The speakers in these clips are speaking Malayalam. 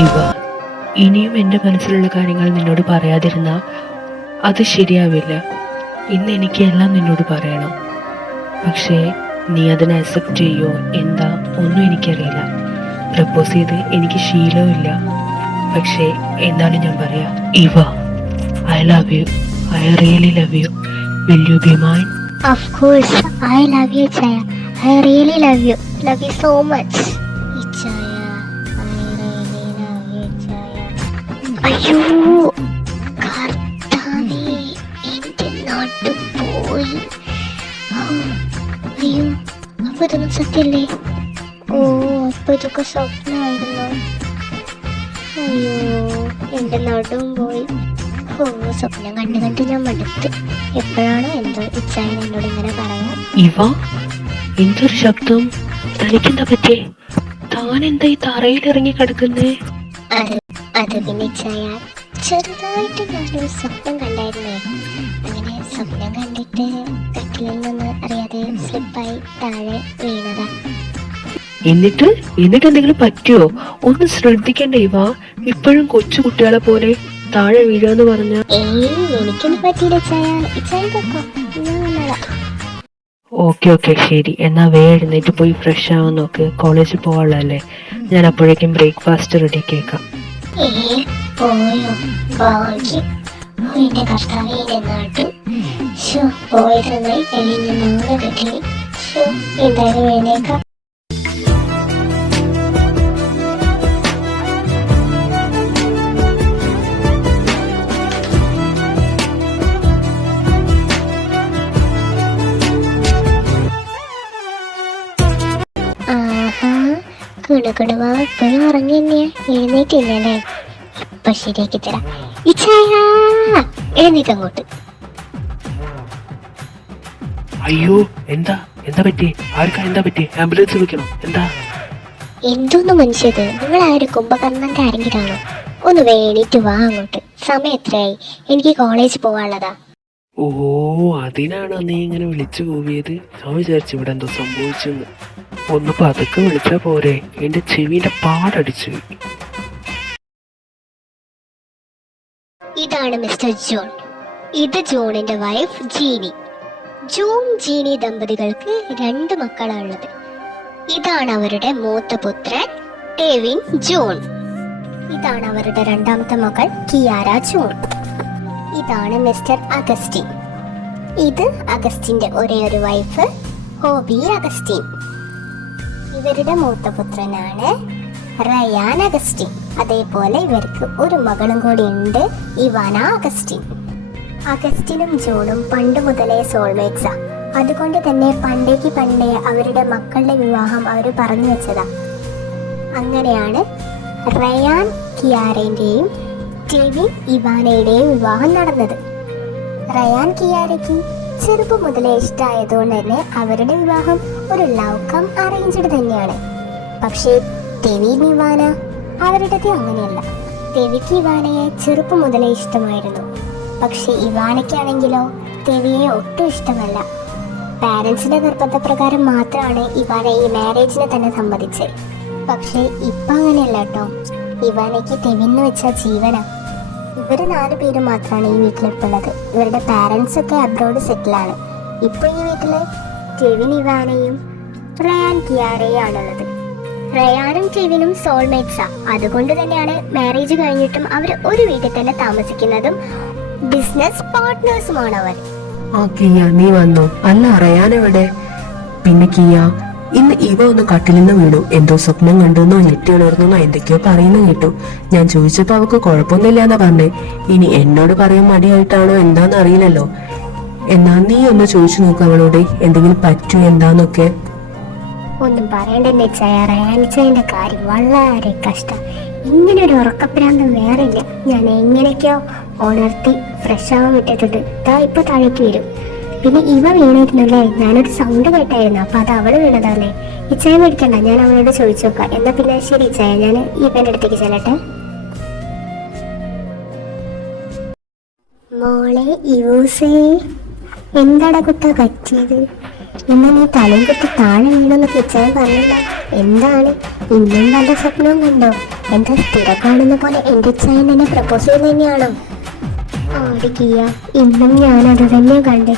ഇവ ഇനിയും എൻ്റെ മനസ്സിലുള്ള കാര്യങ്ങൾ നിന്നോട് പറയാതിരുന്നാൽ അത് ശരിയാവില്ല. ഇന്ന് എനിക്ക് എല്ലാം നിന്നോട് പറയണം. പക്ഷേ നീ അതിനെ അക്സെപ്റ്റ് ചെയ്യോ എന്താ ഒന്നും എനിക്കറിയില്ല. പ്രപ്പോസ് ചെയ്ത് എനിക്ക് ശീലവുമില്ല. പക്ഷേ എന്നാലും ഞാൻ പറയാം, ഇവ I love U. I really love you. Will you be mine? Of course, I love you, Chaya. I really love you. Love you so much. Chaya, I really love you, Chaya. അയ്യോ കർത്താവേ, എൻ്റെ നാട്ടു പോയി. അയ്യോ, അപ്പൊ ഇതൊന്നും സത്യല്ലേ? ഓ, അപ്പൊ ഇതൊക്കെ സ്വപ്നമായിരുന്നു. അയ്യോ, എൻ്റെ നടുവും പോയി. ഓ, സ്വപ്നം കണ്ട് കണ്ട് ഞാൻ മടുത്ത്. എപ്പോഴാണോ എന്തോ ഇച്ചായ എന്നോട് ഇങ്ങനെ പറയാം. ഇവ എന്തൊരു ശബ്ദം? തനിക്കെന്താ പറ്റേ? താൻ എന്താ ഈ തറയിൽ ഇറങ്ങി കിടക്കുന്നേ? അത് പിന്നെ ഇച്ചായ, ചെറുതായിട്ട് ഞാനൊരു സ്വപ്നം കണ്ടായിരുന്നേ. അങ്ങനെ സ്വപ്നം കണ്ടിട്ട് കട്ടിലിൽ നിന്ന് അറിയാതെ സ്ലിപ്പായി താഴെ വീണതാ. എന്നിട്ട് എന്തെങ്കിലും പറ്റിയോ? ഒന്ന് ശ്രദ്ധിക്കണ്ടേ ഇവ? ഇപ്പോഴും കൊച്ചു കുട്ടികളെ പോലെ താഴെ വീഴാന്ന് പറഞ്ഞ. എനിക്കൊന്നും പറ്റിയില്ല ഇച്ചായ. ഇച്ചായ പൊക്കോ, ഞാൻ വന്നതാ. ഓക്കെ ശരി. എന്നാ എഴുന്നേറ്റ് പോയി ഫ്രഷ് ആവാൻ നോക്ക്. കോളേജിൽ പോകാനുള്ളതല്ലേ. ഞാൻ അപ്പോഴേക്കും ബ്രേക്ക്ഫാസ്റ്റ് റെഡി കേൾക്കാം. പോയോ ഭാഗ്യം. എന്റെ കർത്താവേ, എന്റെ നാട്ടു പോയിരുന്നായി എളിഞ്ഞ നാളെ കെട്ടി. എന്തായാലും എഴുന്നേക്കാം. കുടുകുടുവാ ഇപ്പോഴും ഉറങ്ങി തന്നെയാ, എഴുന്നേറ്റില്ലല്ലേ? ഇപ്പൊ ശരിയാക്കി തരാം. എഴുന്നേറ്റങ്ങോട്ട്. അയ്യോ, എന്താ പറ്റി? എന്താ പറ്റി? ആംബുലൻസ് വിളിക്കണം. എന്താ? എന്തോന്ന് മനുഷ്യത്? നിങ്ങൾ ആര് കുംഭകർണന്റെ ആരെങ്കിലാണോ? ഒന്ന് വേണിട്ട് വാ അങ്ങോട്ട്. സമയം എത്രയായി? എനിക്ക് കോളേജിൽ പോവാനുള്ളതാ. ഓ, അതിനാണോ നീ ഇങ്ങനെ വിളിച്ചു പോവിയത്? ഞാൻ വിചാരിച്ചു ഇവിടെ എന്തോ സംഭവിച്ചെന്ന്. ഒന്ന് പതുക്കെ വിളിച്ചാ പോരെ? എന്റെ ചെവിന്റെ പാടടിച്ചു. ഇതാണ് മിസ്റ്റർ ജോൺ. ഇത് ജോണിന്റെ വൈഫ് ജീനി. ജോൺ ജീനി ദമ്പതികൾക്ക് 2 മക്കളാണുള്ളത്. ഇതാണ് അവരുടെ മൂത്ത പുത്രൻ ഡേവിൻ ജോൺ. ഇതാണ് അവരുടെ 2ാമത്തെ മകൾ കിയാര ജോൺ. ഇതാണ് മിസ്റ്റർ അഗസ്റ്റിൻ. ഇത് അഗസ്റ്റിന്റെ ഒരേ ഒരു വൈഫ് ഹോബി അഗസ്റ്റിൻ. ഇവരുടെ മൂത്ത പുത്രനാണ് റയാൻ അഗസ്റ്റിൻ. അതേപോലെ ഇവർക്ക് ഒരു മകളും കൂടി ഉണ്ട്, ഇവാന അഗസ്റ്റിൻ. അഗസ്റ്റിനും ജോണും പണ്ട് മുതലേ സോൾമേറ്റ്സാ. അതുകൊണ്ട് തന്നെ പണ്ടേ അവരുടെ മക്കളുടെ വിവാഹം അവർ പറഞ്ഞു വെച്ചതാ. അങ്ങനെയാണ് റയാൻ കിയാരന്റെയും ഡേവിൻ ഇവാനയുടെയും വിവാഹം നടന്നത്. റയാൻ കിയാരയ്ക്ക് ചെറുപ്പം മുതലേ ഇഷ്ടമായതുകൊണ്ട് തന്നെ അവരുടെ വിവാഹം ഒരു ലവ് കം അറേഞ്ച്ഡ് തന്നെയാണ്. പക്ഷേ ഡേവിൻ ഇവാന അവരുടേത് അങ്ങനെയല്ല. ദേവിക്ക് ഇവാനയെ ചെറുപ്പം മുതലേ ഇഷ്ടമായിരുന്നു. പക്ഷെ ഇവാനയ്ക്കാണെങ്കിലോ ദേവിയെ ഒട്ടും ഇഷ്ടമല്ല. പാരൻസിന്റെ നിർബന്ധപ്രകാരം മാത്രമാണ് ഇവാന ഈ മാരേജിനെ തന്നെ സമ്മതിച്ചത്. പക്ഷെ ഇപ്പം അങ്ങനെയല്ല കേട്ടോ. ഇവാനയ്ക്ക് ദേവിന്ന് വെച്ച ജീവനാ. ഇവര് 4 പേര് മാത്രമാണ് ഈ വീട്ടിലിപ്പോൾ ഉള്ളത്. ഇവരുടെ പാരൻസ് ഒക്കെ അബ്രോഡ് സെറ്റിലാണ്. ഇപ്പൊ ഈ വീട്ടില് കെവിൻ ഇവാനയും റയാൻ കിയാരയും ആണുള്ളത്. റയാനും കെവിനും സോൾമേറ്റ്സാ. അതുകൊണ്ട് തന്നെയാണ് മാരേജ് കഴിഞ്ഞിട്ടും അവർ ഒരു വീട്ടിൽ തന്നെ താമസിക്കുന്നതും ബിസിനസ് പാർട്ട്നേഴ്സുമാണ് അവർ. നീ വന്നോ? അല്ല, റയാൻ എവിടെ? പിന്നെ കിയ, ഇന്ന് ഇവ ഒന്ന് കട്ടിൽ നിന്ന് വീണു. എന്തോ സ്വപ്നം കണ്ടെന്നോ ഞെട്ടി ഉണർന്നോ എന്തൊക്കെയോ പറയുന്നു കേട്ടു. ഞാൻ ചോദിച്ചപ്പോ അവക്ക് കുഴപ്പമൊന്നുമില്ലാന്നാ പറഞ്ഞേ. ഇനി എന്നോട് പറയാൻ മടിയായിട്ടാണോ എന്താന്ന് അറിയില്ലല്ലോ. എന്നാ നീ ഒന്ന് ചോദിച്ചു നോക്ക് അവളോട്, എന്തെങ്കിലും പറ്റൂ എന്താന്നൊക്കെ. ഒന്നും പറയണ്ടെന്ന് റയാനിച്ചതിന്റെ കാര്യം വളരെ കഷ്ടം. ഇങ്ങനെ ഒരു ഉറക്കപ്രാന്തം വേറെ ഇല്ല. ഞാൻ എങ്ങനെയൊക്കെയോ ഉണർത്തി ഫ്രഷ് ആവാൻ വിട്ടിട്ടുണ്ട്. ഇപ്പൊ താഴേക്ക് വരും. പിന്നെ ഇവ വീണിരുന്നല്ലേ, ഞാനൊരു സൗണ്ട് കേട്ടായിരുന്നു. അപ്പൊ അത് അവള് വീണതല്ലേ. ഇച്ചായ മേടിക്കണ്ട, ഞാൻ അവളോട് ചോദിച്ചു നോക്കാം. എന്നാ പിന്നെ ശരി ഇച്ചായ, ഞാൻ ഇവന്റെ അടുത്തേക്ക് ചെല്ലട്ടെ. മോളെ യൂസേ, എന്താടാ കുട്ടാ പറ്റിയത്? എന്നാ നീ തലയും കുത്തി താഴെ വീണെന്നൊക്കെ ഇച്ചായ പറഞ്ഞില്ല. എന്താണ്, ഇന്നും നല്ല സ്വപ്നവും കണ്ടോ? എന്താ സ്ഥിരം കാണുന്ന പോലെ എൻ്റെ ഇച്ചായൻ എന്നെ പ്രപ്പോസ് ചെയ്യുന്നത് തന്നെയാണോ? ഓടിക്കിയ ഇന്നും ഞാനത് തന്നെ കണ്ടേ.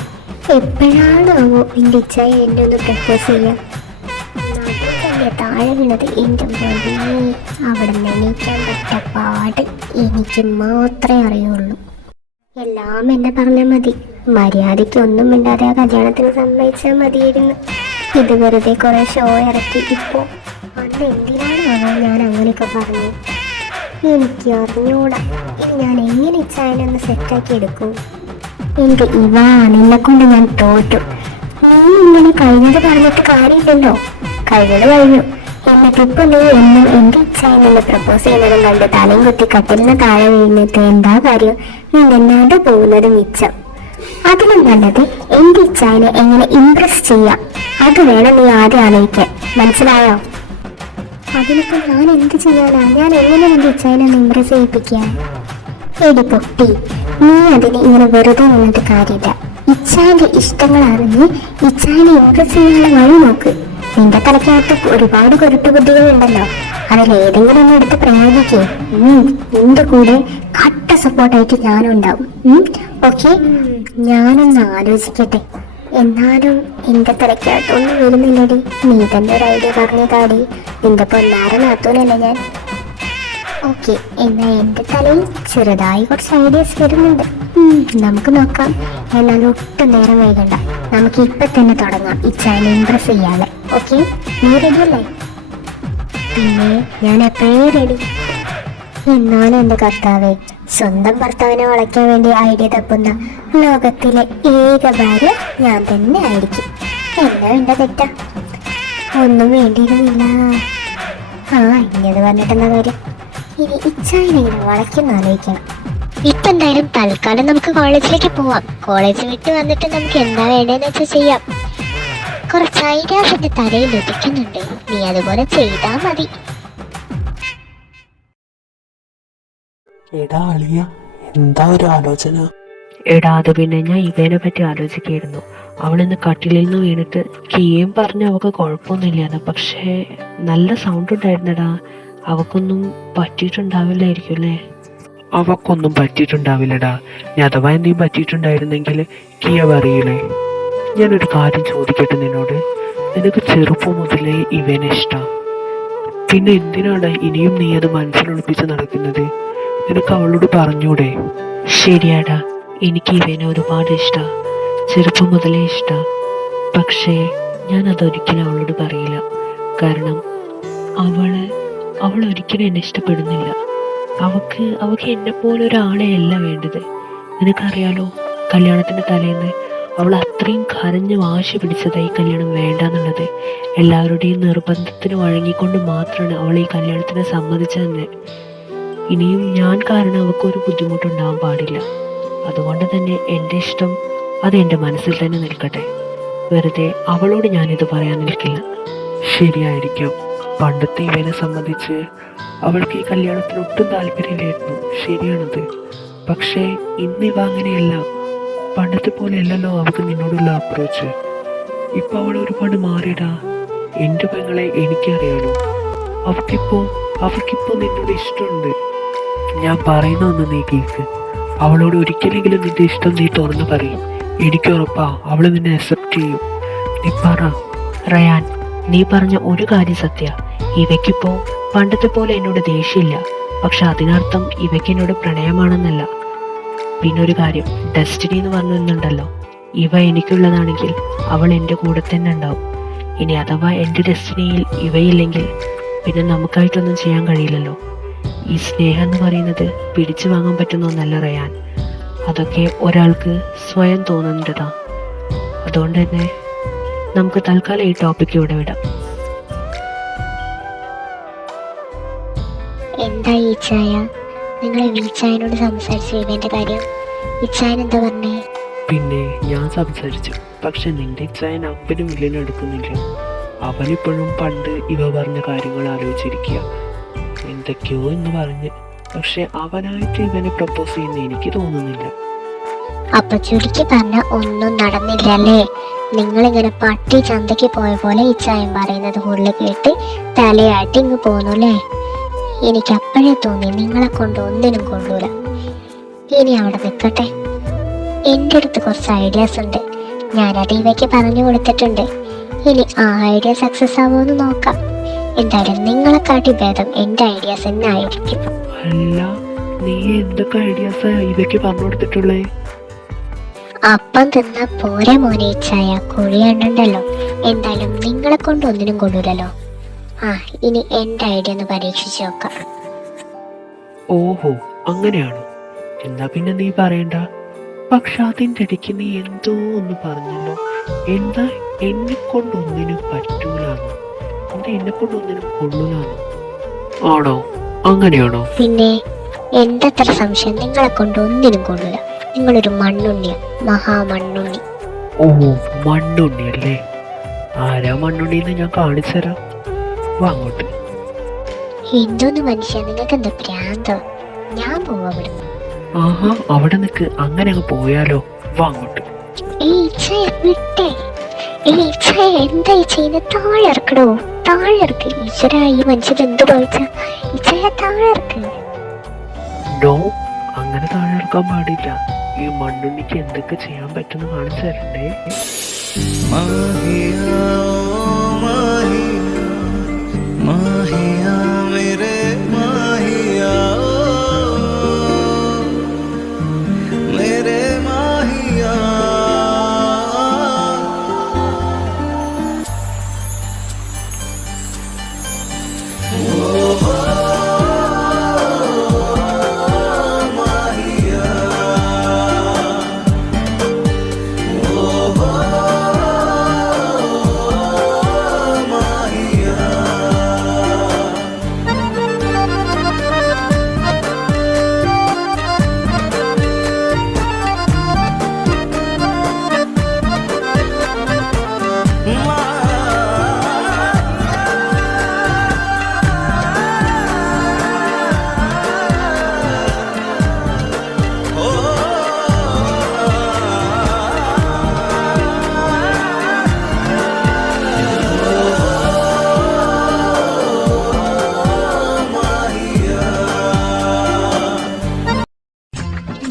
എപ്പോഴാണാവോ എൻ്റെ ഇച്ചായൻ എന്നെ ഒന്ന് പ്രപ്പോസ് ചെയ്യാം. തന്നെ താഴെ വീണത് എൻ്റെ മതി. അവിടെ നിന്ന് എണീക്കാൻ പറ്റ പാട് എനിക്ക് മാത്രമേ അറിയുള്ളൂ. എല്ലാം എന്നെ പറഞ്ഞാൽ മതി. മര്യാദയ്ക്ക് ഒന്നും മിണ്ടാതെ ആ കല്യാണത്തിന് സമ്മതിച്ചാൽ മതിയായിരുന്നു. ഇത് വെറുതെ കുറെ ഷോ ഇറക്കി. ഇപ്പോൾ അന്ന് എന്തിനാണോ ഞാൻ അങ്ങനെയൊക്കെ പറഞ്ഞു? എനിക്ക് അറിഞ്ഞൂടാ. ഇത് ഞാൻ എങ്ങനെ ഇച്ചായനൊന്ന് സെറ്റാക്കി എടുക്കും? എൻ്റെ നിന്നെ കൊണ്ട് ഞാൻ തോറ്റു. നീ ഇങ്ങനെ കഴിഞ്ഞത് പറഞ്ഞിട്ട് കാര്യമില്ലല്ലോ. കഴിഞ്ഞത് കഴിഞ്ഞു. എന്നിട്ടിപ്പോ നീ എന്നും എൻ്റെ ഇച്ചായനെ പ്രപ്പോസ് ചെയ്യുന്നതും കണ്ട് തലയും കുത്തി കട്ടിലിന് താഴെ വീണിട്ട് എന്താ കാര്യം? നീ നിന്നാണ്ട് പോകുന്നത് മിച്ചം. അതിലും നല്ലത് എൻ്റെ ഇച്ചായനെ എങ്ങനെ ഇംപ്രസ് ചെയ്യാം, അത് വേണം നീ ആദ്യം ആലോചിക്കാൻ. മനസ്സിലായോ? അതിനിപ്പോ ഞാൻ എന്ത് ചെയ്യാനാ? ഞാൻ എങ്ങനെ എൻ്റെ ഇച്ചായനെ ഇംപ്രസ് ചെയ്യിപ്പിക്കാൻ? എടി പൊട്ടി, നീ അതിന് ഇങ്ങനെ വെറുതെ നിന്നിട്ട് കാര്യമില്ല. ഇച്ചായന്റെ ഇഷ്ടങ്ങൾ അറിഞ്ഞ് ഇച്ചായനെ ഇംപ്രസ് ചെയ്യാനുള്ള വഴി നോക്ക്. നിന്റെ തലക്കകത്ത് ഒരുപാട് കുരുട്ടു ബുദ്ധികളുണ്ടല്ലോ, അതിലേതെങ്കിലും ഒന്ന് എടുത്ത് പ്രയോഗിക്കേ. നിന്റെ കൂടെ കട്ട സപ്പോർട്ടായിട്ട് ഞാനും ഉണ്ടാവും. ഓക്കെ, ഞാനൊന്ന് ആലോചിക്കട്ടെ. എന്നാലും എന്റെ തലക്കകത്തൊന്നും വരുന്നില്ലടി. നീ തന്നെ ഒരു ഐഡിയ പറഞ്ഞതാടി. നിന്റെ പൊന്നാര നാത്തൂനല്ലേ ഞാൻ. ഓക്കെ, എന്നാൽ എൻ്റെ തലയിൽ ചെറുതായി കുറച്ച് ഐഡിയാസ് വരുന്നുണ്ട്. നമുക്ക് നോക്കാം. എന്നാൽ ഒട്ടും നേരം വൈകണ്ട, നമുക്ക് ഇപ്പൊ തന്നെ തുടങ്ങാം ഇച്ചായനെ ഇംപ്രസ് ചെയ്യാതെ. ഓക്കെ, നീ റെഡി അല്ലേ? പിന്നെ ഞാൻ എപ്പോഴേ റെഡി. എന്നാലും എൻ്റെ കർത്താവേ, സ്വന്തം ഭർത്താവിനെ വളയ്ക്കാൻ വേണ്ടി ഐഡിയ തപ്പുന്ന ലോകത്തിലെ ഏക ഭാര്യ ഞാൻ തന്നെ ആയിരിക്കും. എന്നാ എൻ്റെ തെറ്റാ? ഒന്നും വേണ്ടിയിരുന്നില്ല. ഇന്നത് പറഞ്ഞിട്ടെന്താ കാര്യം? ഇനി ഇച്ചായനെ ഇങ്ങനെ വളയ്ക്കുന്ന ആലോചിക്കണം. ഇപ്പൊ എന്തായാലും തൽക്കാലം നമുക്ക് കോളേജിലേക്ക് പോവാം. കോളേജ് വിട്ട് വന്നിട്ട് നമുക്ക് എന്താ വേണ്ടതെന്ന് വെച്ചാൽ ചെയ്യാം. കുറച്ച് ഐഡിയാസ് എന്റെ തലയിൽ ലഭിക്കുന്നുണ്ട്. നീ അതുപോലെ ചെയ്താ മതി. എടാ അളിയ, എന്താ ഒരു ആലോചന? എടാ അത് പിന്നെ ഞാൻ ഇവനെ പറ്റി ആലോചിക്കായിരുന്നു. അവളിന്ന് കട്ടിലിൽ നിന്ന് വീണിട്ട് കീയും പറഞ്ഞ് അവൾക്ക് കുഴപ്പമൊന്നുമില്ലാന്ന്. പക്ഷേ നല്ല സൗണ്ട് ഉണ്ടായിരുന്നടാ. അവക്കൊന്നും പറ്റിയിട്ടുണ്ടാവില്ലായിരിക്കും അല്ലേ? അവക്കൊന്നും പറ്റിയിട്ടുണ്ടാവില്ലടാ. ഞാൻ അഥവാ എന്തെങ്കിലും പറ്റിയിട്ടുണ്ടായിരുന്നെങ്കിൽ കിയ പറയില്ലേ? ഞാനൊരു കാര്യം ചോദിക്കട്ടെ നിന്നോട്. നിനക്ക് ചെറുപ്പം മുതലേ ഇവനെ ഇഷ്ടം, പിന്നെ എന്തിനാണ് ഇനിയും നീ അത് മനസ്സിലൊളിപ്പിച്ച് നടക്കുന്നത്? നിനക്ക് അവളോട് പറഞ്ഞൂടെ? ശരിയാടാ, എനിക്ക് ഇവനെ ഒരുപാട് ഇഷ്ടമാണ്. ചെറുപ്പം മുതലേ ഇഷ്ടമാണ്. പക്ഷേ ഞാൻ അതൊരിക്കലും അവളോട് പറയില്ല. കാരണം അവൾ ഒരിക്കലും എന്നെ ഇഷ്ടപ്പെടുന്നില്ല. അവൾക്ക് എന്നെ പോലെ ഒരാളെയല്ല വേണ്ടത്. നിനക്കറിയാലോ, കല്യാണത്തിൻ്റെ തലേന്ന് അവൾ അത്രയും കരഞ്ഞ് വാശി പിടിച്ചതായി കല്യാണം വേണ്ടാന്നുള്ളത്. എല്ലാവരുടെയും നിർബന്ധത്തിന് വഴങ്ങിക്കൊണ്ട് മാത്രമാണ് അവൾ ഈ കല്യാണത്തിന് സമ്മതിച്ചതെന്ന്. ഇനിയും ഞാൻ കാരണം അവൾക്കൊരു ബുദ്ധിമുട്ടുണ്ടാവാൻ പാടില്ല. അതുകൊണ്ട് തന്നെ എൻ്റെ ഇഷ്ടം അത് എൻ്റെ മനസ്സിൽ തന്നെ നിൽക്കട്ടെ. വെറുതെ അവളോട് ഞാനിത് പറയാൻ നിൽക്കില്ല. ശരിയായിരിക്കാം. പണ്ടത്തെ ഇവനെ സംബന്ധിച്ച് അവൾക്ക് ഈ കല്യാണത്തിന് ഒട്ടും താല്പര്യമില്ലായിരുന്നു. ശരിയാണത്. പക്ഷേ ഇന്നിവ അങ്ങനെയല്ല. പണ്ടത്തെ പോലെ അല്ലല്ലോ അവൾക്ക് നിന്നോടുള്ള അപ്രോച്ച്. ഇപ്പൊ അവൾ ഒരുപാട് മാറിയടാ. എൻ്റെ പെങ്ങളെ എനിക്കറിയാലോ. അവൾക്കിപ്പോ നിന്നോട് ഇഷ്ടമുണ്ട്. ഞാൻ പറയുന്ന ഒന്ന് നീ കേൾക്ക്. അവളോട് ഒരിക്കലെങ്കിലും നിന്റെ ഇഷ്ടം നീ തുറന്നു പറയും. എനിക്ക് ഉറപ്പാ അവള് നിന്നെ അക്സെപ്റ്റ് ചെയ്യും. നീ പറ. റയാൻ, നീ പറഞ്ഞ ഒരു കാര്യം സത്യ. ഇവയ്ക്കിപ്പോ പണ്ടത്തെ പോലെ എന്നോട് ദേഷ്യമില്ല. പക്ഷെ അതിനർത്ഥം ഇവയ്ക്ക് എന്നോട് പ്രണയമാണെന്നല്ല. പിന്നെ ഒരു കാര്യം, ഡെസ്റ്റിനി എന്ന് പറഞ്ഞൊന്നുണ്ടല്ലോ. ഇവ എനിക്കുള്ളതാണെങ്കിൽ അവൾ എൻ്റെ കൂടെ തന്നെ ഉണ്ടാവും. ഇനി അഥവാ എൻ്റെ ഡെസ്റ്റിനിയിൽ ഇവയില്ലെങ്കിൽ പിന്നെ നമുക്കായിട്ടൊന്നും ചെയ്യാൻ കഴിയില്ലല്ലോ. ഈ സ്നേഹം എന്ന് പറയുന്നത് പിടിച്ചു വാങ്ങാൻ പറ്റുന്ന ഒന്നല്ല റയാൻ. അതൊക്കെ ഒരാൾക്ക് സ്വയം തോന്നുന്നതാ. അതുകൊണ്ട് തന്നെ നമുക്ക് തൽക്കാലം ഈ ടോപ്പിക്ക് ഇവിടെ വിടാം. എന്താ ഇച്ചായ, നിങ്ങൾ ഇച്ചായനോട് സംസാരിച്ചു ഇവന്റെ കാര്യം? ഇച്ചായൻ എന്താ പറഞ്ഞേ? പിന്നെ ഞാൻ സംസാരിച്ചു. പക്ഷെ നിന്റെ ഇച്ചായൻ അപ്പനും വില്ലിനും എടുക്കുന്നില്ല. അവനിപ്പോഴും പണ്ട് ഇവ പറഞ്ഞ കാര്യങ്ങൾ ആലോചിച്ചിരിക്കുക. എന്തൊക്കെയോ എന്ന് പറഞ്ഞ്. പക്ഷെ അവനായിട്ട് ഇവനെ പ്രപ്പോസ് ചെയ്യുന്ന എനിക്ക് തോന്നുന്നില്ല. അപ്പൊ ചുരുക്കി പറഞ്ഞ ഒന്നും നടന്നില്ലല്ലേ? നിങ്ങളിങ്ങനെ പട്ടി ചന്തയ്ക്ക് പോയ പോലെ ഇച്ചായൻ പറയുന്നത് കൂടുതൽ കേട്ട് തലയാട്ടി ഇങ്ങ് പോന്നു അല്ലേ? എനിക്ക് അപ്പോഴേ തോന്നി നിങ്ങളെ കൊണ്ട് ഒന്നിനും കൊള്ളൂല. ഇനി അവിടെ നിൽക്കട്ടെ, എൻ്റെ അടുത്ത് കുറച്ച് ഐഡിയാസ് ഉണ്ട്. ഞാനത് ഇവയ്ക്ക് പറഞ്ഞു കൊടുത്തിട്ടുണ്ട്. ഇനി ആ ഐഡിയ സക്സസ് ആവുമെന്ന് നോക്കാം. എന്തായാലും നിങ്ങളെക്കാട്ടി ഭേദം എൻ്റെ ഐഡിയാസ് തന്നെ ആയിരിക്കും. അല്ല, നീ എന്തൊക്കെ ഐഡിയാസ് ഇവയ്ക്ക് പറഞ്ഞു കൊടുത്തിട്ടുള്ളേ? അപ്പം തിന്ന പോരെ മോനെ ചായ, കുഴി എണ്ണണ്ടല്ലോ. എന്തായാലും നിങ്ങളെ കൊണ്ട് ഒന്നിനും കൊള്ളൂലല്ലോ. ഇനി എൻ്റെ ഐഡിയ ഒന്ന് പരീക്ഷിച്ച് നോക്കാം. ഓഹോ, അങ്ങനെയാണോ? എന്നാ പിന്നെ നീ പറയണ്ട. പക്ഷെ അതിൻ്റെ ഇടയ്ക്ക് നീ എന്തോ ഒന്ന് പറഞ്ഞല്ലോ. എന്താ എന്നെ കൊണ്ടൊന്നിനും പറ്റൂലാന്നോ? എന്താ എന്നെ കൊണ്ടൊന്നിനും കൊള്ളൂലാന്നോ? ആണോ? അങ്ങനെയാണോ? പിന്നെ എന്തത്ര സംശയം, നിങ്ങളെ കൊണ്ട് ഒന്നിനും കൊള്ളൂല. നിങ്ങളൊരു മണ്ണുണ്ണിയ, മഹാമണ്ണുണ്ണി. ഓ, മണ്ണുണ്ണി അല്ലേ? ആരാ മണ്ണുണ്ണിന്ന് ഞാൻ കാണിച്ചു തരാം. വാ അങ്ങോട്ട്. എന്തോന്ന് മനുഷ്യ, നിങ്ങൾക്ക് എന്താ പ്രാന്തോ? ഞാൻ പോവാ ഇവിടുന്ന്. ആഹാ, അവിടെ നിൽക്ക്. അങ്ങനെ അങ്ങ് പോയാലോ? വാ അങ്ങോട്ട്. വിട്ടേ. എന്താ ഈ ചെയ്യുന്നത്? താഴെ ഇറക്കണോ? താഴെ ഇറക്ക്. ഈശ്വര, ഈ മനുഷ്യൻ എന്ത് പോയിച്ച? ഈച്ചയെ താഴെ ഇറക്ക്. നോ, അങ്ങനെ താഴെ ഇറക്കാൻ പാടില്ല. ഈ മണ്ണുണ്ണിക്ക് എന്തൊക്കെ ചെയ്യാൻ പറ്റുന്ന കാണിച്ചു തരണ്ടേ?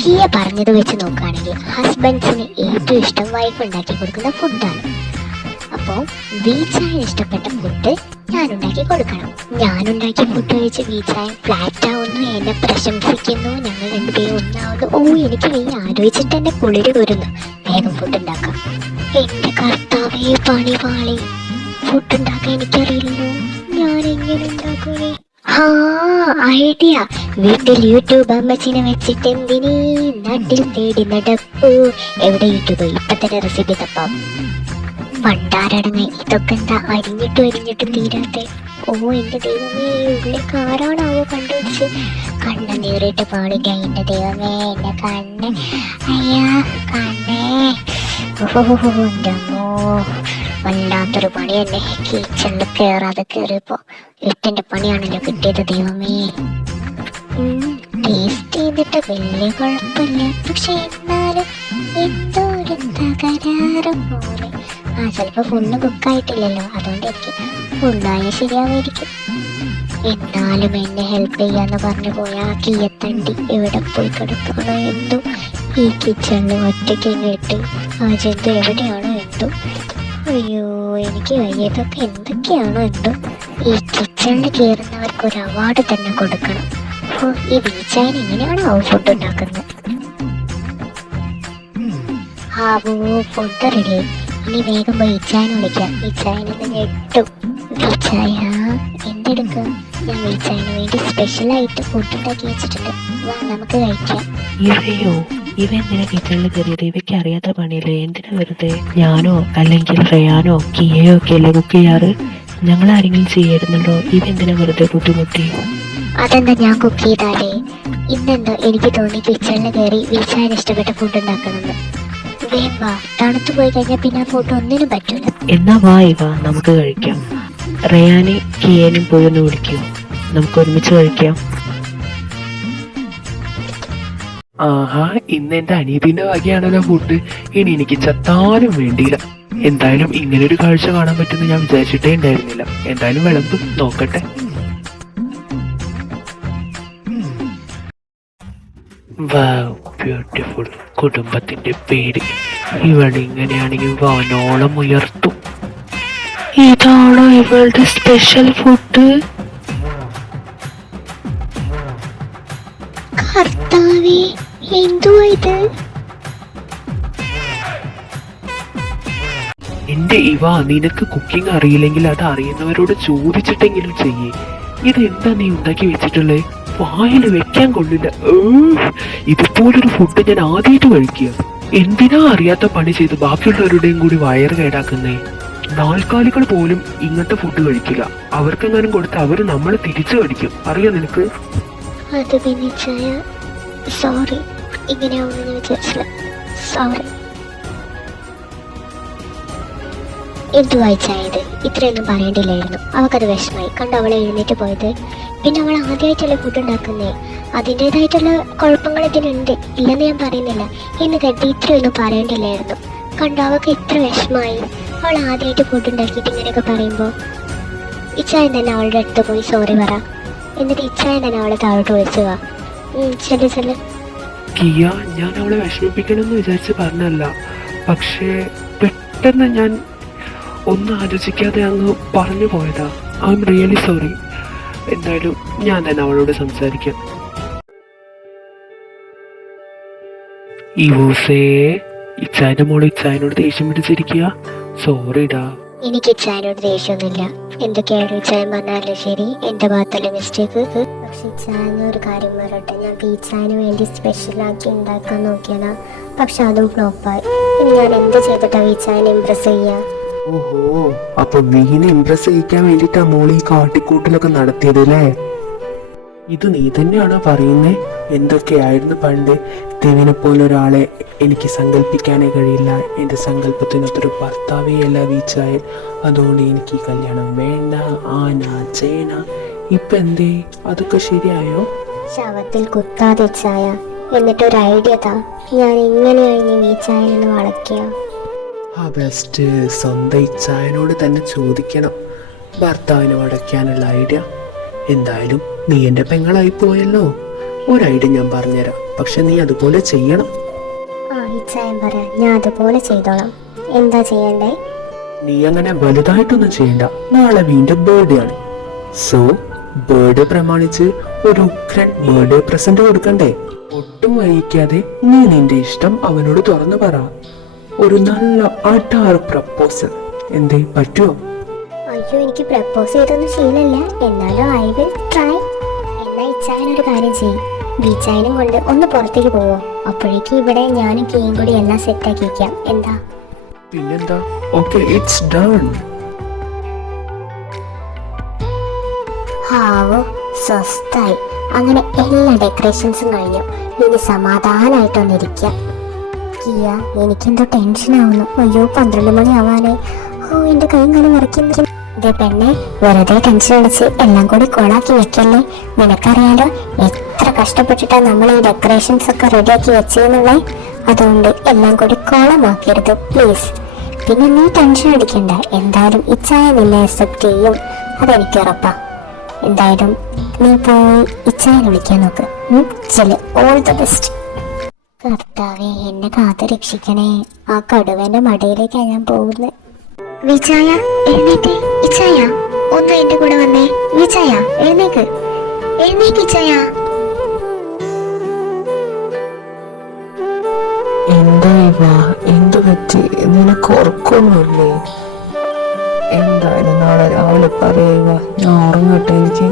കിയ പറഞ്ഞത് വെച്ച് നോക്കുകയാണെങ്കിൽ ഹസ്ബൻഡ്സിന് ഏറ്റവും ഇഷ്ടം വൈഫ് ഉണ്ടാക്കി കൊടുക്കുന്ന ഫുഡാണ്. അപ്പോൾ വീച്ചായന് ഇഷ്ടപ്പെട്ട ഫുഡ് ഞാൻ ഉണ്ടാക്കി കൊടുക്കണം. ഞാനുണ്ടാക്കിയ ഫുഡ് കഴിച്ച് വീച്ചായൻ ഫ്ലാറ്റ് ആവുന്നു, എന്നെ പ്രശംസിക്കുന്നു, ഞങ്ങൾ രണ്ടുപേരും ഒന്നാവുന്നു. എനിക്ക് നീ ആലോചിച്ചിട്ട് എന്നെ കുളിര് വരുന്നു. വേഗം ഫുഡ് ഉണ്ടാക്കാം. എന്റെ കർത്താവേ, പണി പാളി. ഫുഡ് ഉണ്ടാക്കാൻ എനിക്കറിയില്ലല്ലോ. ഞാൻ എങ്ങനെ ഉണ്ടാക്കൂലേ? ഐഡിയ. വീട്ടിൽ യൂട്യൂബ് അമ്മച്ചിനെ വെച്ചിട്ട് എന്തിനീ നാട്ടിൽ തേടി നടപ്പൂ. എവിടെ യൂട്യൂബ്? ഇപ്പൊ തന്നെ റെസിപ്പി തപ്പാം. പണ്ടാരടങ്ങ്, ഇതൊക്കെ എന്താ അരിഞ്ഞിട്ട് തീരാത്തെ? എന്റെ ദൈവമേ, ഉള്ളിലേക്ക് ആരാണാവോ കണ്ടുപിടിച്ച്? കണ്ണ് നീറിയിട്ട് പാടില്ല. എന്റെ ദൈവമേ, എന്റെ കണ്ണ്, അയ്യാ കണ്ണേ. എന്റെ അമ്മോ, വല്ലാത്തൊരു പണി തന്നെ. കിച്ചണിൽ കയറാതെ കയറിയപ്പോ എട്ടിന്റെ പണിയാണല്ലോ കിട്ടിയത്. ദൈവമേ, ടേസ്റ്റ് ചെയ്തിട്ട് വലിയ കുഴപ്പമില്ല. പക്ഷെ എന്നാലും എന്തോ ഒരു തകരാറ് പോലെ. ചിലപ്പോ ഫുള്ള് കുക്കായിട്ടില്ലല്ലോ, അതുകൊണ്ടായിരിക്കും. ഫുള്ളായ ശരിയാവായിരിക്കും. എന്നാലും എന്നെ ഹെൽപ്പ് ചെയ്യാന്ന് പറഞ്ഞു പോയ ആ കീയത്തണ്ടി എവിടെ പോയി കിടക്കണോ എന്തോ? ഈ കിച്ചണിൽ ഒറ്റയ്ക്ക് കേട്ട് ആ ജന്തു എവിടെയാണോ എന്തോ? അയ്യോ, എനിക്ക് വയ്യതൊക്കെ എന്തൊക്കെയാണോ എന്തോ. ഈ കിച്ചണിൽ കയറുന്നവർക്ക് ഒരു അവാർഡ് തന്നെ കൊടുക്കണം. ഈ വീച്ചായൻ എങ്ങനെയാണോ ഫുഡ് ഉണ്ടാക്കുന്നത്? Food ready. ഇനി വേഗം പോയി ഇച്ചായനെ വിളിക്കാം. ഇച്ചായനെ ഞെട്ടും. വീച്ചായ എന്തെടുക്കുക? ഞാൻ വീച്ചായന് വേണ്ടി സ്പെഷ്യലായിട്ട് ഫുഡ് ഉണ്ടാക്കി വെച്ചിട്ടുണ്ട്. വാ, നമുക്ക് കഴിക്കാം. ഇവയോ? ഇവ എന്തിനാ കിച്ചണിൽ കയറിയത്? ഇവയ്ക്ക് അറിയാത്ത പണിയല്ലേ? എന്തിനാ വെറുതെ? ഞാനോ അല്ലെങ്കിൽ റയാനോ കിയയോ ഒക്കെ അല്ലേ കുക്ക് ചെയ്യാറ്? ഞങ്ങൾ ആരെങ്കിലും ചെയ്യായിരുന്നല്ലോ. ഇവ എന്തിനാ വെറുതെ ബുദ്ധിമുട്ടി? അതെന്താ, ഞാൻ കുക്ക് ചെയ്താലേ? ഇന്നെന്തോ എനിക്ക് തോന്നി കിച്ചണിൽ കയറി വീച്ചായന് ഇഷ്ടപ്പെട്ട ഫുഡ് ഉണ്ടാക്കണമെന്ന്. വേവാ, തണുത്തു പോയി കഴിഞ്ഞാൽ പിന്നെ ആ ഫുഡ് ഒന്നിനും പറ്റൂല. എന്നാ വാ ഇവ, നമുക്ക് കഴിക്കാം. റയാനെ കിയനും പോയി ഒന്ന് വിളിക്കൂ, നമുക്ക് ഒരുമിച്ച് കഴിക്കാം. ആഹാ, ഇന്ന് എന്റെ അനിയത്തിന്റെ വകയാണല്ലോ ഫുഡ്. ഇനി എനിക്ക് ചത്താലും വേണ്ടിയില്ല. എന്തായാലും ഇങ്ങനൊരു കാഴ്ച കാണാൻ പറ്റുമെന്ന് ഞാൻ വിചാരിച്ചിട്ടേ ഉണ്ടായിരുന്നില്ല. എന്തായാലും വിളമ്പ് നോക്കട്ടെ. വാവ്, ബ്യൂട്ടിഫുൾ. കുടുംബത്തിന്റെ പേര് ഇവളിങ്ങനെയാണെങ്കിൽ വാനോളം ഉയർത്തും. ഇതാണോ ഇവളുടെ സ്പെഷ്യൽ ഫുഡ്? കർത്താവേ, എന്തുവാ ഇത്? എന്റെ ഇവ, നിനക്ക് കുക്കിംഗ് അറിയില്ലെങ്കിൽ അത് അറിയുന്നവരോട് ചോദിച്ചിട്ടെങ്കിലും ചെയ്യേ. ഇതെന്താ നീ ഉണ്ടാക്കി വെച്ചിട്ടുള്ളേ? വായിൽ വെക്കാൻ കൊള്ളില്ല. ഇതുപോലൊരു ഫുഡ് ഞാൻ ആദ്യമായിട്ട് കഴിക്കുക. എന്തിനാ അറിയാത്ത പണി ചെയ്ത് ബാക്കിയുള്ളവരുടെയും കൂടി വയറ് കേടാക്കുന്നേ? നാൽക്കാലികൾ പോലും ഇങ്ങനത്തെ ഫുഡ് കഴിക്കില്ല. അവർക്കെങ്ങാനും കൊടുത്ത് അവര് നമ്മളെ തിരിച്ചു കഴിക്കും. അറിയോ നിനക്ക്? അത് പിന്നെ ചായ, സോറി, ഇങ്ങനെയാവുമെന്ന് ഞാൻ വിചാരിച്ചില്ല. സോറി. എന്തുവായി ചായ ഇത്? ഇത്രയൊന്നും പറയേണ്ടില്ലായിരുന്നു. അവൾക്കത് വിഷമായി കണ്ട് അവളെ എഴുന്നേറ്റ് പോയത്. പിന്നെ അവൾ ആദ്യമായിട്ടല്ലേ ഫുഡ് ഉണ്ടാക്കുന്നേ, അതിൻ്റെതായിട്ടുള്ള കുഴപ്പങ്ങൾ ഇതിനുണ്ട്, ഇല്ലെന്ന് ഞാൻ പറയുന്നില്ല. എന്ന് കരുതി ഇത്രയൊന്നും പറയേണ്ടില്ലായിരുന്നു. കണ്ടു അവൾക്ക് ഇത്ര വിഷമായി. അവൾ ആദ്യമായിട്ട് ഫുഡ് ഉണ്ടാക്കിയിട്ട് ഇങ്ങനെയൊക്കെ പറയുമ്പോൾ ഇച്ചായൻ തന്നെ അവളുടെ അടുത്ത് പോയി സോറി പറ. എന്നിട്ട് ഇച്ചായൻ തന്നെ അവളെ താഴോട്ട് വിളിച്ചു പോവാ. ചെല്ലു. കിയ, ഞാൻ അവളെ വിഷമിപ്പിക്കണമെന്ന് വിചാരിച്ച് പറഞ്ഞല്ല. പക്ഷേ പെട്ടെന്ന് ഞാൻ ഒന്നും ആലോചിക്കാതെ അങ്ങ് പറഞ്ഞു പോയതാ. I am really sorry. എന്തായാലും ഞാൻ തന്നെ അവളോട് സംസാരിക്കാം. ഇച്ചായന്റെ മോള് ഇച്ചായനോട് ദേഷ്യം പിടിച്ചിരിക്കുക. സോറിടാ. എനിക്ക് ഇച്ചായനോട് ദേഷ്യമൊന്നുമില്ല. എന്തൊക്കെയായാലും ഇച്ചായൻ പറഞ്ഞാലും ശരി, എൻ്റെ ഭാഗത്തല്ലേ മിസ്റ്റേക്ക്. പക്ഷെ ഇച്ചായന് ഒരു കാര്യം പറയട്ടെ, ഞാൻ ഇച്ചായന് വേണ്ടി സ്പെഷ്യലാക്കി ഉണ്ടാക്കാൻ നോക്കിയതാ. പക്ഷെ അതും ഫ്ലോപ്പായി. ഇനി ഞാൻ എന്ത് ചെയ്തിട്ടാണ് ഇച്ചായനെ ഇമ്പ്രസ് ചെയ്യുക? ഓഹോ, അപ്പൊ നീനെ ഇംപ്രസ് ചെയ്യിക്കാൻ വേണ്ടിട്ടാ മോള് ഈ കാട്ടിക്കൂട്ടിലൊക്കെ നടത്തിയത് അല്ലേ? ഇത് നീ തന്നെയാണോ പറയുന്നേ? എന്തൊക്കെയായിരുന്നു പണ്ട്? ദേവിനെ പോലെ ഒരാളെ എനിക്ക് സങ്കല്പിക്കാനേ കഴിയില്ല. എൻ്റെ സങ്കല്പത്തിനൊത്തൊരു ഭർത്താവേ അല്ല വീച്ചായൻ. അതുകൊണ്ട് എനിക്ക് ഈ കല്യാണം വേണ്ട, ആന ചേന. ഇപ്പൊ എന്തേ, അതൊക്കെ ശരിയായോ? ശവത്തിൽ കുത്താതെ ചായ. എന്നിട്ടൊരു ഐഡിയ താ, ഞാൻ എങ്ങനെയായി വീച്ചായനെന്ന് വളയ്ക്കുക? ആ ബെസ്റ്റ്, സ്വന്തം ഇച്ചായനോട് തന്നെ ചോദിക്കണം ഭർത്താവിനെ വടയ്ക്കാനുള്ള ഐഡിയ. എന്തായാലും നീ എൻ്റെ പെങ്ങളായി പോയല്ലോ. ഒരു ഐഡിയ ഞാൻ പറഞ്ഞുതരാം, പക്ഷെ നീ അതുപോലെ ചെയ്യണം. ആ ഇച്ചായൻ പറയാം, ഞാൻ അതുപോലെ ചെയ്തോളാം. എന്താ ചെയ്യണ്ടേ? നീ അങ്ങനെ വലുതായിട്ടൊന്നും ചെയ്യണ്ട. നാളെ വീണ്ടും ബർത്ത്ഡേ ആണ്. സോ ബർത്ത്ഡേ പ്രമാണിച്ച് ഒരു ഉഗ്രൻ ബർത്ത്ഡേ പ്രസന്റ് കൊടുക്കണ്ടേ? ഒട്ടും വൈകിക്കാതെ നീ നിന്റെ ഇഷ്ടം അവനോട് തുറന്നു പറ. ഒരു നല്ല അടാറ് പ്രപ്പോസൽ. എന്തേ, പറ്റുമോ? അയ്യോ, എനിക്ക് പ്രപ്പോസ് ചെയ്തൊന്നും ശീലമില്ല. എന്നാലും ഐ വിൽ ട്രൈ. എന്നാ ഇച്ചായനൊരു കാര്യം ചെയ്യും, ബീച്ചായനും കൊണ്ട് ഒന്ന് പുറത്തേക്ക് പോവോ? അപ്പോഴേക്കും ഇവിടെ ഞാനും കീയും കൂടി എല്ലാം സെറ്റാക്കി വയ്ക്കാം. എന്താ? പിന്നെന്താ? Okay, it's done. ഹാവോ, സ്വസ്ഥായി. അങ്ങനെ എല്ലാ ഡെക്കറേഷൻസും കഴിഞ്ഞു. ഇനി സമാധാനമായിട്ടൊന്നിരിക്കാം. കിയ, എനിക്കെന്തോ ടെൻഷനാവുന്നു. അയ്യോ, 12 മണി ആവാനായി. ഓ, എൻ്റെ കൈ ഇങ്ങനെ വിറയ്ക്കുന്നു. ഇതേ പെണ്ണെ, വെറുതെ ടെൻഷൻ അടിച്ച് എല്ലാം കൂടി കോളാക്കി വെക്കല്ലേ. നിനക്കറിയാലോ എത്ര കഷ്ടപ്പെട്ടിട്ടാണ് നമ്മൾ ഈ ഡെക്കറേഷൻസ് ഒക്കെ റെഡിയാക്കി വെച്ചതെന്നുള്ളേ. അതുകൊണ്ട് എല്ലാം കൂടി കോളമാക്കരുത് പ്ലീസ്. പിന്നെ നീ ടെൻഷൻ അടിക്കണ്ട. എന്തായാലും ഇച്ചായ നിന്നെ അക്സെപ്റ്റ് ചെയ്യും, അതെനിക്ക് ഉറപ്പാ. എന്തായാലും നീ പോയി ഇച്ചായനെ വിളിക്കാൻ നോക്ക്. ചെല്, ഓൾ ദ ബെസ്റ്റ്. കർത്താവേ, എന്നെ കാത്തു രക്ഷിക്കണേ. ആ കടുവന്റെ മടയിലേക്കാണ് ഞാൻ പോകുന്നത്. വിചായ, എഴുന്നേറ്റ്. ഇച്ചായ, ഒന്ന് എന്റെ കൂടെ വന്നേ. വിചായ, എഴുന്നേക്ക്. എഴുന്നേക്ക് ഇച്ചായ. എന്താ ഇവ, എന്തു പറ്റി? നിനക്ക് ഉറക്കൊന്നുമില്ലേ? എന്തായാലും നാളെ രാവിലെ പറയുക. ഞാൻ ഉറങ്ങട്ടെ, എനിക്ക്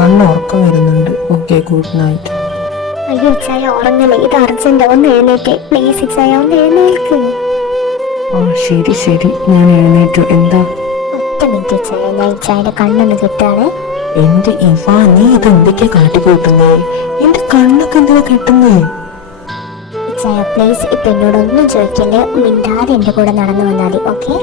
നല്ല ഉറക്കം വരുന്നുണ്ട്. Okay, good night. അയ്യോ ഇച്ചായ, ഉറങ്ങല്ലേ, ഇത് അർജന്റ്. ഒന്ന് എഴുന്നേറ്റ് പ്ലീസ് ഇച്ചായ, ഒന്ന് എഴുന്നേൽക്ക്. ആ ശരി ശരി, ഞാൻ എഴുന്നേറ്റു. എന്താ? ഒറ്റ മിനിറ്റ് ഇച്ചായ, ഞാൻ ഇച്ചായന്റെ കണ്ണൊന്ന് കിട്ടാണ്. എന്റെ ഇവ, നീ ഇത് എന്തൊക്കെയാ കാട്ടിക്കൂട്ടുന്നേ? എന്റെ കണ്ണൊക്കെ എന്തിനാ കെട്ടുന്നേ? ഇച്ചായ പ്ലീസ്, ഇപ്പൊ എന്നോടൊന്നും ചോദിക്കല്ലേ. മിണ്ടാതെ എന്റെ കൂടെ നടന്നു വന്നാൽ മതി. ഓക്കെ?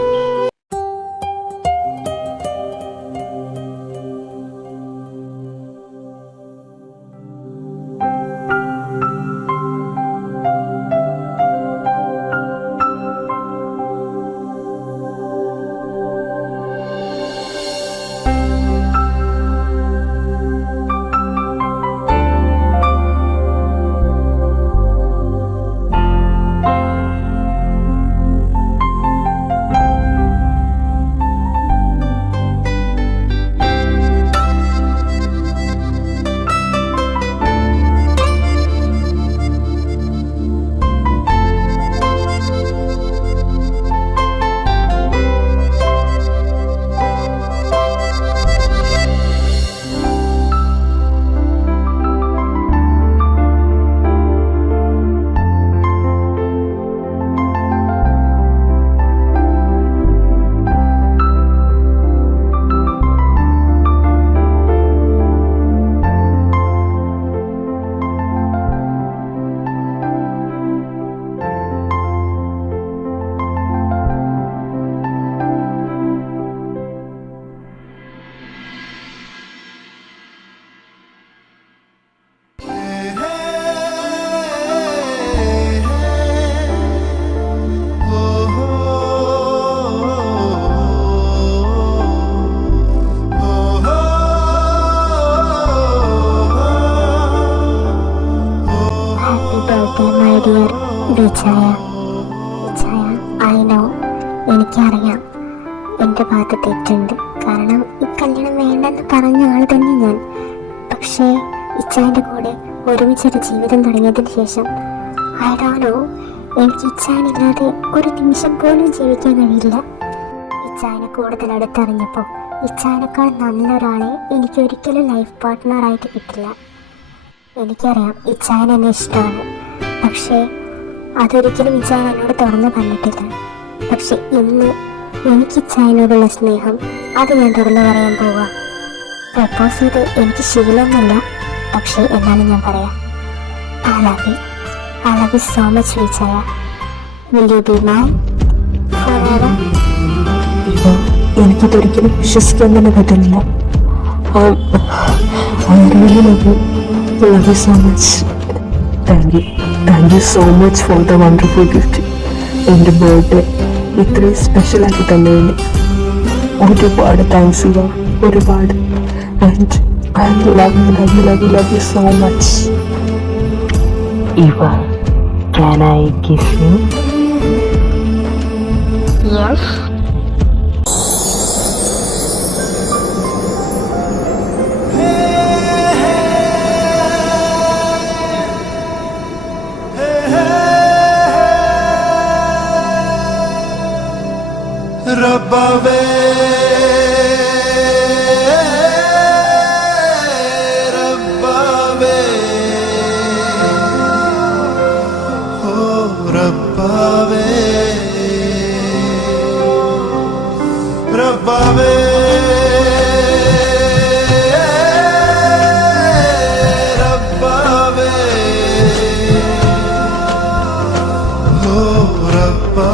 വിജയ ഐ നോ, എനിക്കറിയാം എൻ്റെ ഭാഗത്ത് തെറ്റുണ്ട്. കാരണം ഈ കല്യാണം വേണ്ടെന്ന് പറഞ്ഞ ആൾ തന്നെ ഞാൻ. പക്ഷേ ഇച്ചായൻ്റെ കൂടെ ഒരുമിച്ചൊരു ജീവിതം തുടങ്ങിയതിന് ശേഷം ഐ ഡോണ്ട് നോ, എനിക്ക് ഇച്ചായനില്ലാതെ ഒരു നിമിഷം പോലും ജീവിക്കാൻ കഴിയില്ല. ഇച്ചായനെ കൂടുതൽ അടുത്തറിഞ്ഞപ്പോൾ ഇച്ചായനേക്കാൾ നല്ലൊരാളെ എനിക്ക് ഒരിക്കലും ലൈഫ് പാർട്ട്ണറായിട്ട് കിട്ടില്ല. എനിക്കറിയാം ഇച്ചായൻ എന്നെ ഇഷ്ടമാണ്, പക്ഷേ അതൊരിക്കലും ഇച്ചായൻ എന്നോട് തുറന്നു പറഞ്ഞിട്ടില്ല. പക്ഷെ ഇന്ന് എനിക്ക് ഇച്ചായനോടുള്ള സ്നേഹം അത് ഞാൻ തുറന്നു പറയാൻ പോവാ. പ്രപ്പോസ് ചെയ്ത് എനിക്ക് ശീലമൊന്നുമില്ല, പക്ഷേ എന്നാലും ഞാൻ പറയാം, I love you so much Vijaya. Will you be mine forever? എനിക്കിതൊരിക്കലും വിശ്വസിക്കാൻ തന്നെ പറ്റുന്നില്ല. I really love you. Love you so much. Thank you so much for the wonderful gift. എൻ്റെ ബർത്ത്ഡേ ഇത്രയും സ്പെഷ്യലാക്കി തന്നതിന് ഒരുപാട് താങ്ക്സ് ഇവ, ഒരുപാട്. And I love you so much. ഇവ, can I kiss you? Yes. रब्बा वे रब्बा वे ओ रब्बा वे रब्बा वे रब्बा वे ओ रब्बा